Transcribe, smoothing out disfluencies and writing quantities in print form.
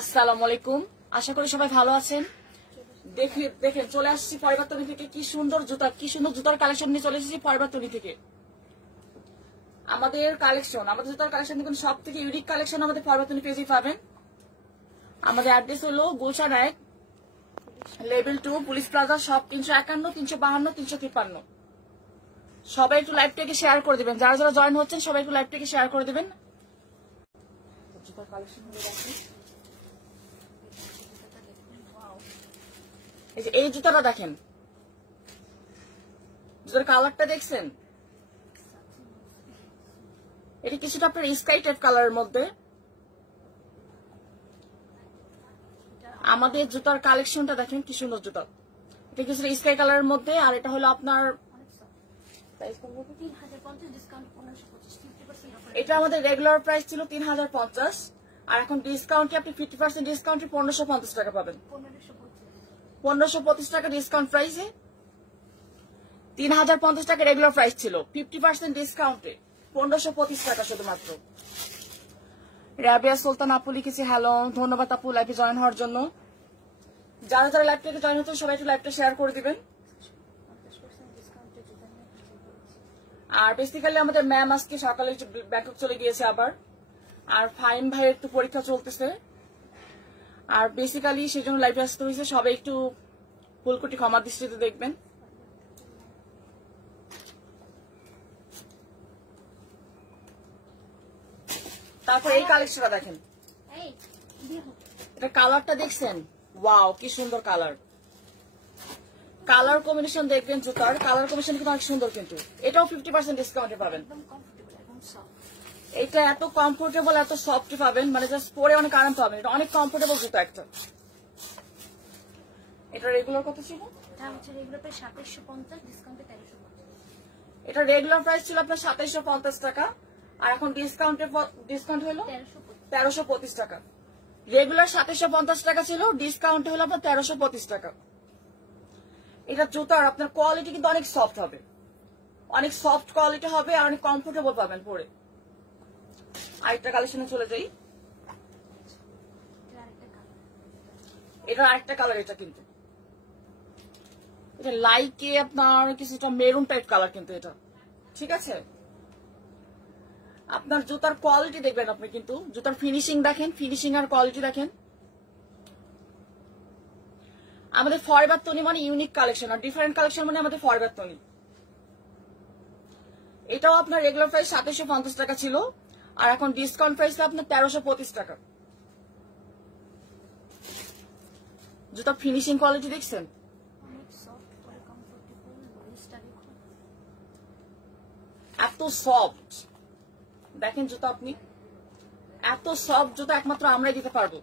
আসসালামু আলাইকুম, আশা করি সবাই ভালো আছেন। দেখেন চলে আসছি পরিবর্তনী থেকে, কি সুন্দর জুতার কালেকশন নিয়ে চলে এসেছি পরিবর্তনী থেকে। আমাদের জুতার কালেকশন দেখুন, সব থেকে ইউনিক কালেকশন আমাদের পরিবর্তনী পেজে পাবেন। আমাদের অ্যাড্রেস হলো Gulshan 1, level 2, police plaza, shop 351, 352, 353। সবাই একটু লাইভটাকে শেয়ার করে দেবেন, যারা যারা জয়েন হচ্ছেন সবাই একটু লাইভটাকে শেয়ার করে দেবেন। জুতার কালেকশন হয়ে গেছে। এই জুতাটা দেখেন, জুতার কালারটা দেখছেন, এটা কিছুটা আপনার স্কাই টাইপ কালারের মধ্যে। আমাদের জুতার কালেকশনটা দেখেন কি সুন্দর জুতা, এটা কিছুটা স্কাই কালারের মধ্যে। আর এটা হলো আপনার এটা আমাদের রেগুলার প্রাইস ছিল 3050, আর এখন ডিসকাউন্টে আপনি 50% ডিসকাউন্টে 1550 টাকা পাবেন। 1525 টাকা ডিসকাউন্ট প্রাইসে 3050 টাকা রেগুলার প্রাইস ছিল, 50% ডিসকাউন্টে 1525 টাকা শুধুমাত্র। রাবিয়া সুলতান আপু লিখেছে হ্যালো, ধন্যবাদ আপু লাইভে জয়েন হওয়ার জন্য। যারা যারা লাইভ থেকে জয়েন হচ্ছেন সবাই একটু লাইভটা শেয়ার করে দিবেন। আর বেসিক্যালি আমাদের ম্যাম আজকে সকালে ব্যাংকক চলে গিয়েছে আবার, আর ফাইম ভাই একটু পরীক্ষা চলতেছে, আর বেসিক্যালি সেই জন্য লাইভে আসতে হয়েছে। সবাই একটু ফুলকুটি ক্ষমা দৃষ্টিতে দেখবেন। তারপর এই কালেকশনটা দেখেন, এটা কালারটা দেখছেন, ওয়াও কি সুন্দর কালার। কালার কম্বিনেশন দেখবেন, জুতার কালার কম্বিনেশন কিন্তু অনেক সুন্দর, কিন্তু এটাও 50% ডিসকাউন্টে পাবেন। এটা এত কমফোর্টেবল, এত সফট পাবেন, মানে জাস্ট পরে অনেক আরাম পাবেন। এটা অনেক কমফোর্টেবল জুতা একটা। এটা রেগুলার কত ছিল? এটা রেগুলার প্রাইস ছিল আপনার 2750 টাকা, আর এখন ডিসকাউন্ট হলো 1325 টাকা। রেগুলার 2750 টাকা ছিল, ডিসকাউন্ট হলো আপনার 1325 টাকা। এটা জুতার আপনার কোয়ালিটি কিন্তু অনেক সফট হবে, অনেক সফট কোয়ালিটি হবে, আর অনেক কমফোর্টেবল পাবেন পরে। আরেকটা কালেকশনে চলে যাই, এটা আরেকটা কালার। এটা কিন্তু এটা লাইকে আপনার কিছুটা মেরুন টাইপ কালার, কিন্তু এটা ঠিক আছে। আপনার জুতার কোয়ালিটি দেখবেন আপনি, কিন্তু জুতার ফিনিশিং দেখেন, ফিনিশিং আর কোয়ালিটি দেখেন। আমাদের ফরএভার তনি মানে ইউনিক কালেকশন, আর ডিফারেন্ট কালেকশন মানে আমাদের ফরএভার তনি। এটাও আপনার রেগুলার প্রাইস 2750 টাকা ছিল, আর এখন ডিসকাউন্ট প্রাইস আপনার 1325 টাকা। জুতার ফিনিশিং কোয়ালিটি দেখছেন, এত সফট দেখেন জুতা, আপনি এত সফট জুতা একমাত্র আমরাই দিতে পারবো।